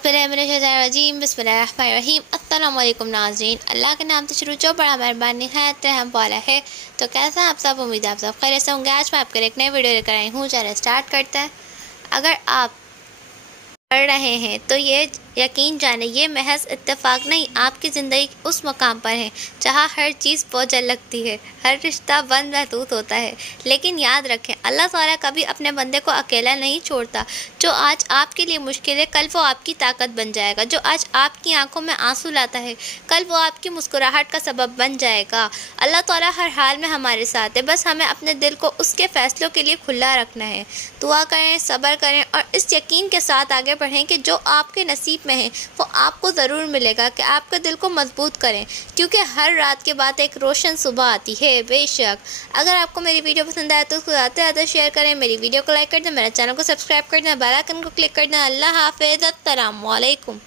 औज़ुबिल्लाहिमिनश्शैतानिर्रजीम बिस्मिल्लाहिर्रहमानिर्रहीम। अस्सलाम वालेकुम नाज़रीन, अल्लाह के नाम से शुरू जो बड़ा मेहरबान निहायत रहम वाला है। तो कैसा आप सब, उम्मीद आप सब खैरियत से होंगे। आज मैं आपके लिए एक नई वीडियो लेकर आई हूँ। चलिए स्टार्ट करते हैं। अगर आप पढ़ रहे हैं तो ये यकीन जाने ये महज इत्तेफाक नहीं, आपकी ज़िंदगी उस मकाम पर है जहाँ हर चीज़ बोझल लगती है, हर रिश्ता बंद महसूस होता है। लेकिन याद रखें, अल्लाह ताला कभी अपने बंदे को अकेला नहीं छोड़ता। जो आज आपके लिए मुश्किल है, कल वो आपकी ताकत बन जाएगा। जो आज आपकी आंखों में आंसू लाता है, कल वो आपकी मुस्कुराहट का सबब बन जाएगा। अल्लाह ताला हर हाल में हमारे साथ है, बस हमें अपने दिल को उसके फ़ैसलों के लिए खुला रखना है। दुआ करें, सब्र करें और इस यकीन के साथ आगे बढ़ें कि जो आपके नसीब में है वो आपको ज़रूर मिलेगा। कि आपके दिल को मजबूत करें, क्योंकि हर रात के बाद एक रोशन सुबह आती है। बेशक अगर आपको मेरी वीडियो पसंद आए तो उसको ज़्यादा से ज़्यादा शेयर करें, मेरी वीडियो को लाइक कर दें, मेरे चैनल को सब्सक्राइब कर दें, बेल आइकन को क्लिक कर दें। अल्लाह हाफ़िज़, अस्सलाम वालेकुम।